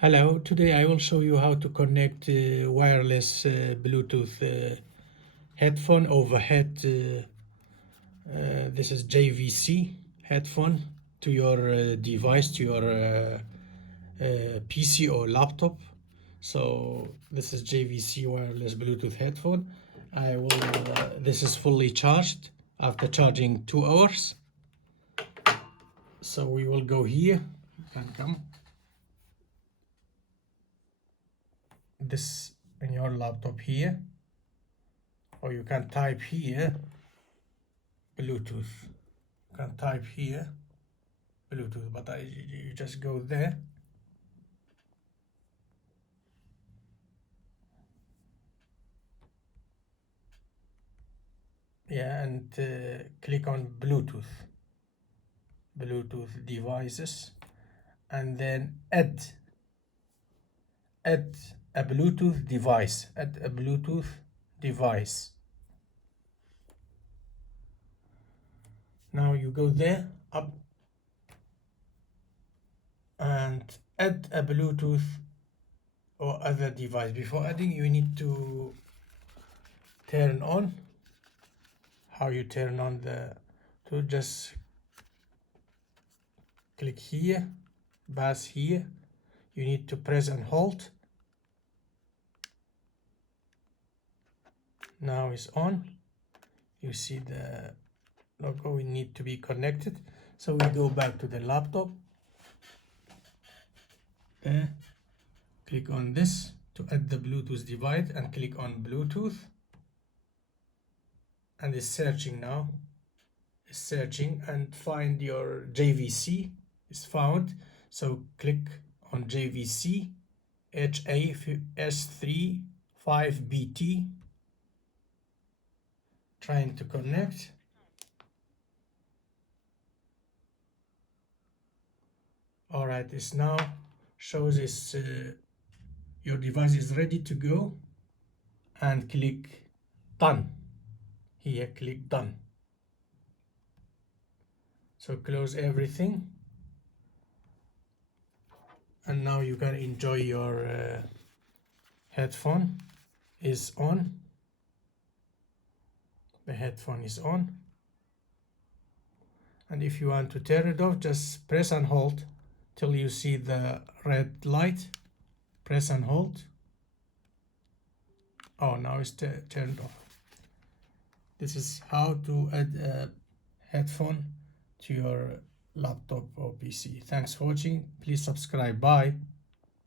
Hello, today I will show you how to connect wireless Bluetooth headphone overhead. This is JVC headphone to your device, to your PC or laptop. So this is JVC wireless Bluetooth headphone. This is fully charged after charging 2 hours. So we will go here. You can come. This in your laptop here, or you can type here Bluetooth. You can type here Bluetooth, but you just go there. Yeah, and click on Bluetooth devices, and then add a Bluetooth device. Add a Bluetooth device. Now you go there up and add a Bluetooth or other device. Before adding, you need to turn on. How you turn on to just click here, bass here. You need to press and hold. Now it's on. You see the logo. We need to be connected. So we go back to the laptop. There. Click on this to add the Bluetooth device and click on Bluetooth. And it's searching now. It's searching and find your JVC. It's found. So click on JVC HAS35BT. Trying to connect. All right, it's now shows this your device is ready to go, and click done. Here, click done. So close everything, and now you can enjoy your headphone is on. The headphone is on, and if you want to turn it off, just press and hold till you see the red light. Press and hold. Oh, now it's turned off. This is how to add a headphone to your laptop or PC. Thanks for watching. Please subscribe. Bye.